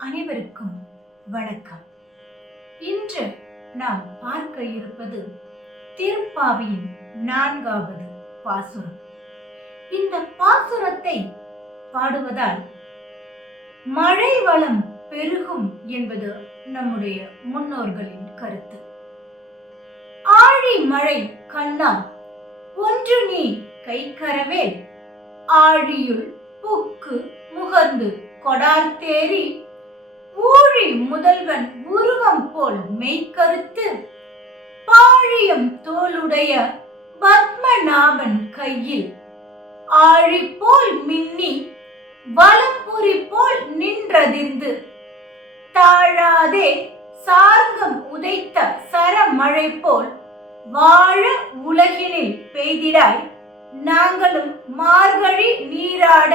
அனைவருக்கும் வணக்கம். இன்று நாம் பார்க்க இருப்பது திருப்பாவியின் நான்காவது பாசுரம். இந்த பாசுரத்தை பாடுவதால் மழை வளம் பெருகும் என்பது நம்முடைய முன்னோர்களின் கருத்து. ஆழி மழை கண்ணா ஒன்று நீ கைக்கரவேல் ஆழியுள் புக்கு முகர்ந்து கொடார்த்தேரி ஊழி முதல்வன் உருவம் போல் மெய்க்கருத்து பாழியம் தோளுடைய பத்மநாபன் கையில் ஆழி போல் மின்னி வலம்புரி போல் நின்றதிர்ந்து தாழாதே சார்கம் உதைத்த சரமழை போல் வாழ உலகினில் பெய்திடாய் நாங்களும் மார்கழி நீராட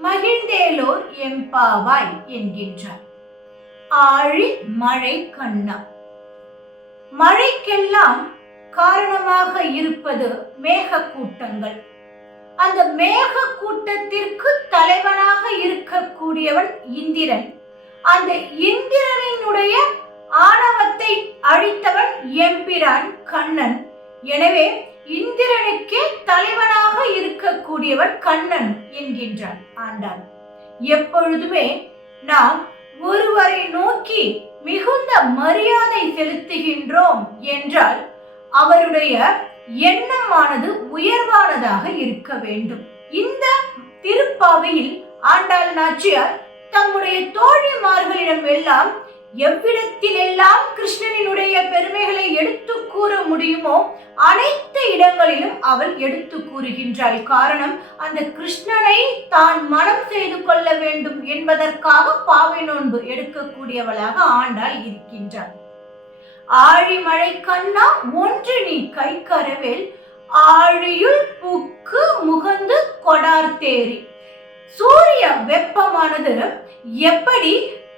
மகிழ்ந்தேலோர் எம்பாவாய் என்கின்றார். ஆழி மழை கண்ணா மழைக்கெல்லாம் காரணமாக இருப்பது மேகக்கூட்டங்கள். அந்த மேக கூட்டத்திற்கு தலைவனாக இருக்கக்கூடியவன் இந்திரன். அந்த இந்திரனினுடைய ஆணவத்தை அழித்தவன் எம்பிரான் கண்ணன். எனவே இந்திரனுக்கே தலைவனாக இருக்கக்கூடியவன் கண்ணன் என்கின்றான் ஆண்டான் எப்பொழுதுமே நாம் ஒருவரை நோக்கி மிகுந்த மரியாதை செலுத்துகின்றோம் என்றால் அவருடைய எண்ணமானது உயர்வானதாக இருக்க வேண்டும். இந்த திருப்பாவையில் ஆண்டாள் நாச்சியார் தம்முடைய தோழிமார்களிடம் எல்லாம் எவ்விடத்திலெல்லாம் கிருஷ்ணனினுடைய பெருமைகளை எடுத்து கூற முடியுமோ அனைத்து இடங்களிலும் அவள் எடுத்து கூறுகின்றாள். காரணம் அந்த கிருஷ்ணனை தான் மனம் செய்து கொள்ள வேண்டும் என்பதற்காக பாவை நோன்பு எடுக்கக்கூடியவளாக ஆண்டாள் இருக்கின்றாள். ஆழிமழை கண்ணா ஒன்று நீ கை கரவேல் ஆழியுள் புக்கு முகந்து கொடார்த்தேரி சூரிய வெப்பமானது எப்படி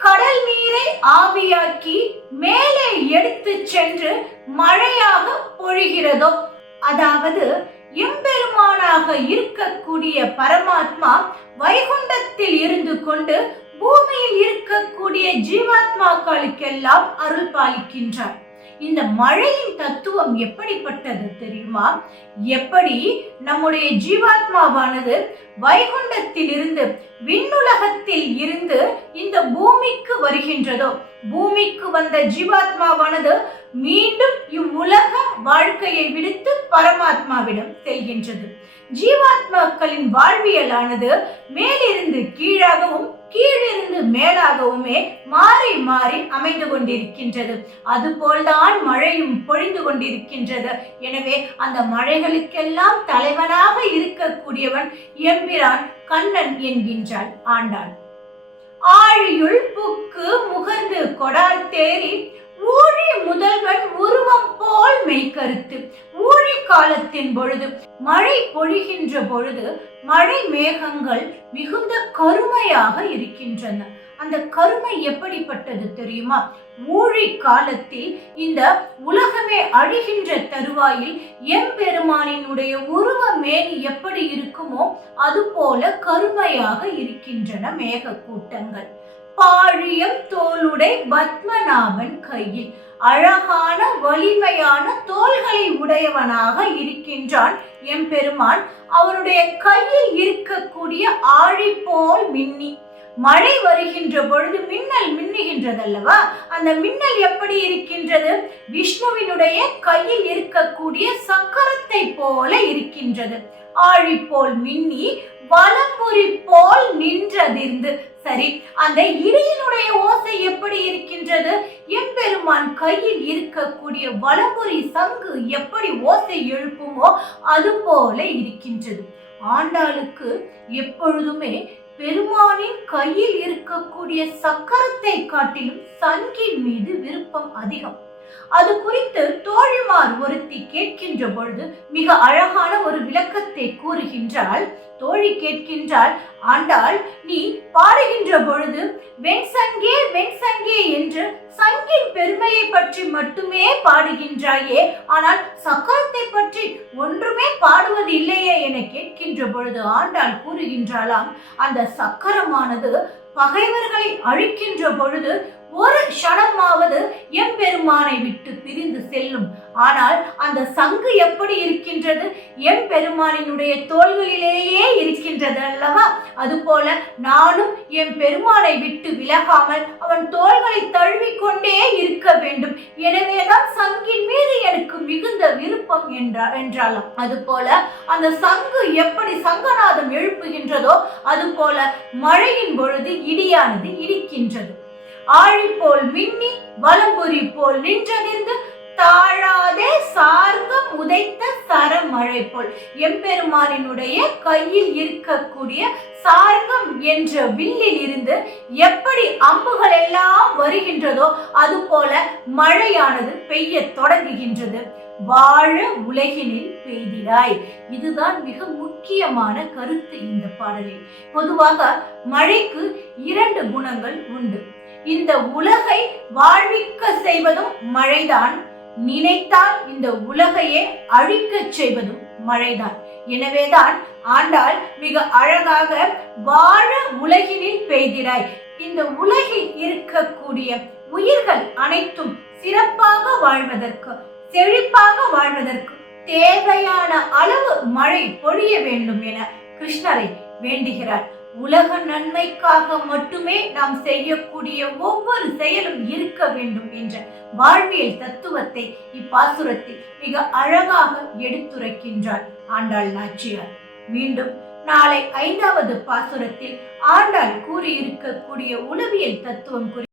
கடல் நீரை ஆவியாக்கி மேலே எடுத்து சென்று மழையாக பொழிகிறதோ? அதாவது எம்பெருமானாக இருக்கக்கூடிய பரமாத்மா வைகுண்டத்தில் இருந்து கொண்டு பூமியில் இருக்கக்கூடிய ஜீவாத்மாக்களுக்கெல்லாம் அருள் பாலிக்கின்றார். இந்த மழையின் தத்துவம் எப்படிப்பட்டது தெரியுமா? எப்படி நம்முடைய ஜீவாத்மாவானது வைகுண்டத்தில் இருந்து விண்ணுலகத்தில் இருந்து இந்த பூமிக்கு வருகின்றதோ? பூமிக்கு வந்த ஜீவாத்மாவானது மீண்டும் இவ்வுலக வாழ்க்கையை விடுத்து பரமாத்மாவிடம் செல்கின்றது. ஜீவாத்மாக்களின் வாழ்வியலானது மேலிருந்து கீழாகவும் கீழிருந்து மேலாகவுமே மாறி மாறி அமைந்து கொண்டிருக்கின்றது. அதுபோல்தான் மழையும் பொழிந்து கொண்டிருக்கின்றது. எனவே அந்த மழைகளுக்கெல்லாம் தலைவனாக இருக்கக்கூடியவன் எம்பிரான் கண்ணன் என்கின்றாள் ஆண்டாள். ஆழியுள் புக்கு முகந்து கொடார் தேறி ஊழி முதல்வன் உருவம் போல் மெய்கருத்து ஊழி காலத்தின் பொழுது மழை பொழிகின்ற பொழுது மழை மேகங்கள் மிகுந்த கருமையாக இருக்கின்றன. அந்த கருமை எப்படிப்பட்டது தெரியுமா? ஊழி காலத்தில் இந்த உலகமே அழிகின்ற தருவாயில் எம்பெருமானினுடைய உருவ மேனி எப்படி இருக்குமோ அதுபோல கருமையாக இருக்கின்றன மேக கூட்டங்கள் பாழியம் தோளுடை பத்மநாபன் கையில். அழகான வலிமையான தோள்களை உடையவனாக இருக்கின்றான் எம்பெருமான். அவருடைய கையில் இருக்கக்கூடிய ஆழி போல் மின்னி. மழை வருகின்ற பொழுது மின்னல் மின்னுகின்றதல்லவா? அந்த மின்னல் எப்படி இருக்கின்றது? விஷ்ணுவினுடைய கையில் இருக்கக்கூடிய சக்கரத்தை போல இருக்கின்றது. ஆழி போல் மின்னி வலம்புரி போல் நின்றதிர்ந்து. சரி அந்த இடியினுடைய ஓசை எப்படி இருக்கின்றது? எம்பெருமான் கையில் இருக்கக்கூடிய வலம்புரி சங்கு எப்படி ஓசை எழுப்புமோ அது போல இருக்கின்றது. ஆண்டாளுக்கு எப்பொழுதுமே பெருமானின் கையில் இருக்கக்கூடிய சக்கரத்தை காட்டிலும் சங்கின் மீது விருப்பம் அதிகம். அது குறித்து தோழிமார் ஒருத்தி கேட்கின்ற பொழுது மிக அழகான ஒரு விளக்கத்தை கூறுகின்றாள். தோழி கேட்கின்றாள் ஆண்டாள் நீ பாடுகின்ற பொழுது வெண்சங்கே வெண்சங்கே என்று சங்கின் பெருமையை பற்றி மட்டுமே பாடுகின்றாயே. ஆனால் சக்கரத்தை பற்றி ஒன்றுமே பாடுவது இல்லையே என கேட்கின்ற பொழுது ஆண்டாள் கூறுகின்றாளாம். அந்த சக்கரமானது பகைவர்களை அழிக்கின்ற பொழுது ஒரு க்ஷணமாவது எம்பெருமானை விட்டு பிரிந்து செல்லும். ஆனால் அந்த சங்கு எப்படி இருக்கின்றது? எம்பெருமானினுடைய தோள்களிலேயே இருக்கின்றது அல்லவா? அதுபோல நானும் என் பெருமானை விட்டு விலகாமல் அவன் தோள்களை தழுவிக்கொண்டே இருக்க வேண்டும். எனவேதான் சங்கின் மீது எனக்கு மிகுந்த விருப்பம் என்றா என்றாலும் அதுபோல அந்த சங்கு எப்படி சங்கநாதம் எழுப்புகின்றதோ அதுபோல மழையின் பொழுது இடியானது இடிக்கின்றது. ஆழி போல் மின்னி வலம்புரி போல் நின்றதிர்ந்து தாழாதே சார்கம் உதைத்த சரமழை போல் எம்பெருமானினுடைய கையில் இருக்கக்கூடிய சார்கம் என்ற வில்லில் இருந்து எப்படி அம்புகள் எல்லாம் வருகின்றதோ அது போல மழையானது பெய்ய தொடங்குகின்றது. வாழ உலகினில் பெய்திடாய். இதுதான் மிக முக்கியமான கருத்து இந்த பாடலில். பொதுவாக மழைக்கு இரண்டு குணங்கள் உண்டு. இந்த உலகை வாழ்விக்க செய்வதும் மழைதான். நினைத்தால் இந்த உலகையே அழிக்கச் செய்வதும் மழைதான். எனவேதான் ஆண்டாள் மிக அழகாக வாழ உலகினில் பெய்திடாய் இந்த உலகில் இருக்கக்கூடிய உயிர்கள் அனைத்தும் சிறப்பாக வாழ்வதற்கு செழிப்பாக வாழ்வதற்கு தேவையான அளவு மழை பொழிய வேண்டும் என கிருஷ்ணரை வேண்டுகிறார். உலக நன்மைக்காக மட்டுமே நாம் செய்யக்கூடிய ஒவ்வொரு செயலும் இருக்க வேண்டும் என்ற வாழ்வியல் தத்துவத்தை இப்பாசுரத்தில் மிக அழகாக எடுத்துரைக்கின்றார் ஆண்டாள் நாச்சியார். மீண்டும் நாளை ஐந்தாவது பாசுரத்தில் ஆண்டாள் கூறியிருக்கக்கூடிய உளவியல் தத்துவம் குறித்து